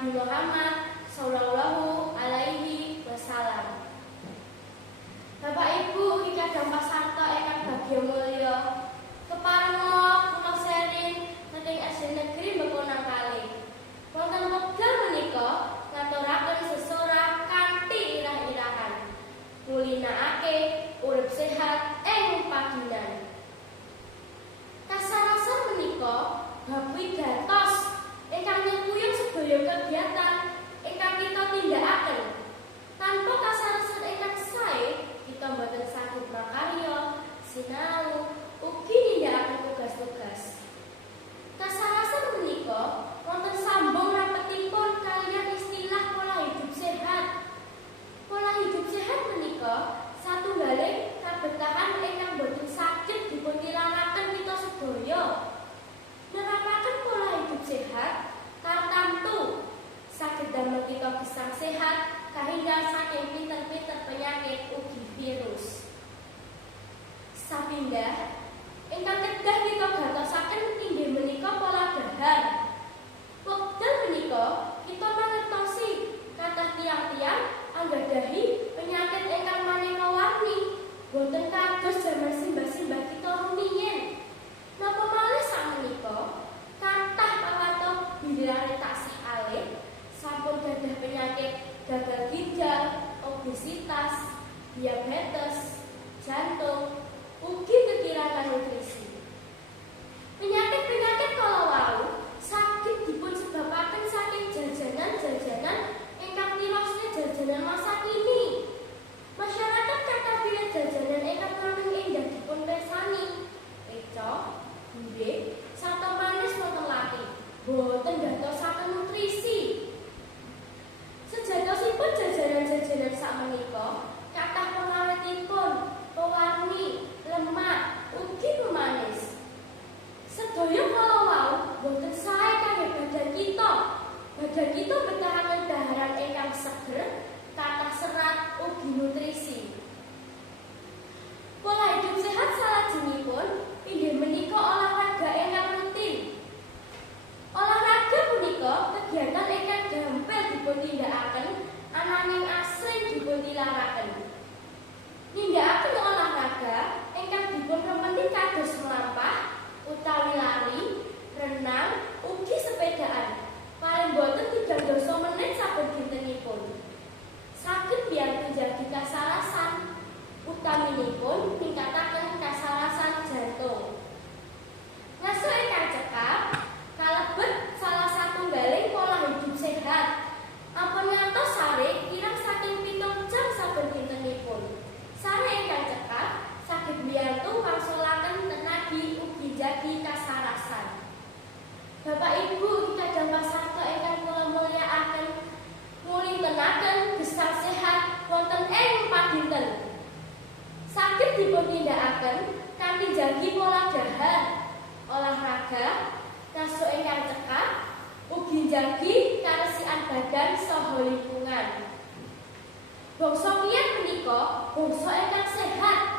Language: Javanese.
Nabi Muhammad Sallallahu Alaihi Wasallam. Bapak Ibu ingkang pasarta ingkang bagya mulya, keparenga kula sharing saking SD Negeri Bekonang Kalih. Wonten wekdal menika ngaturaken sesorah kanthi irah-irahan, ngulinakake urip sehat ing paginan. Kasarasan menika bab wigatos ingkang nyengkuyung sedaya kegiatan ingkang kita tindakaken. Tanpa kasarasan ingkang sae, kita boten saged makarya, sinau, ugi nindakaken tugas-tugas. Kasarasan menika wonten sambung rapetipun kaliyan istilah pola hidup sehat. Pola hidup sehat menika satunggaling kabetahan ingkang boten saged dipuntilaraken kita sedaya. Nerapaken pola hidup sehat tartamtu saged damel kita gesang sehat kahingga saking pinter-pinter penyakit ugi virus. Sapindah ingkang kedah kita gatosaken inggih menika pola dahar. Wekdal menika kita mangertosi kathah tiyang-tiyang anggadhahi penyakit ingkang maneka warni, boten kados jaman simbah-simbah kita rumiyin. Napa malih sakmenika kathah pawato bilirane taksih alih, sampun gadah penyakit gagal ginjal, obesitas, diabetes, jantung, ugi kekurangan nutrisi. Penyakit-penyakit kala wau saged dipun sebabaken saking jajanan-jajanan ingkang tirosne jajanan masa kini. Masyarakat kathah pilih jajanan ingkang langkung endah dipun pirsani, reca, gurih, sarta manis wonten lati, boten ngatosaken nutrisi. Sejatosipun jajanan-jajanan sakmenika kathah pengawetipun, pewarni, lemak, ugi pemanis. Sedaya kala wau boten sae kangge badan kita. Badan kita betahaken daharan ingkang seger, kathah serat, ugi nutrisi. Pola hidup sehat salajengipun inggih menika olahraga ingkang rutin. Olahraga punika kegiatan ingkang gampil dipuntindakaken ananging asring dipuntilaraken. Nindakaken olahraga ingkang dipunremeni kados mlampah utawi lari, renang, ugi sepedaan. Paling boten 3 menit saben dintenipun. Saged biyantu njagi kasarasan, utaminipun ningkataken kasarasan jantung. Ngaso ingkang cekap kalebet salah satunggaling pola hidup sehat. Ampun ngantos sare kirang saking 7 jam saben dintenipun. Sare ingkang cekap saged mbiyantu wangsulaken tenagi ugi njagi kasarasan. Bapak Ibu kadang pasarta ingkang kula mulyakaken, ngulintenaken gesang sehat wonten ing padinten. Saged dipuntindakaken kanthi njagi pola dahar, olahraga, nasu ingkang cekap, ugi njagi karesikan badan saha lingkungan. Bangsa kiyen menika bangsa ingkang sehat.